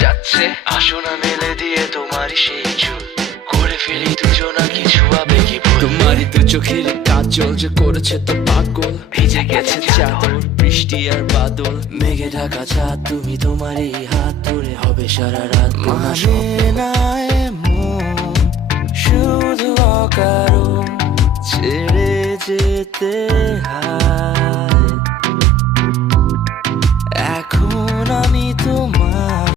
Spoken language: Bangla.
যাচ্ছে, আসো না মেলে দিয়ে তোমারই সেই চুল, করে ফেলি দুজনা কিছু আবেগী ভুল। তোমারই দু চোখের কাজল যে করেছে তো পাগল, ভিজে গেছে চাদর বৃষ্টি আর বাদল, মেঘে ঢাকা চাঁদ তুমি তোমারই হাত ধরে হবে সারা রাত। মানে না এমন শুধু অকারণ ছেড়ে যেতে হয়।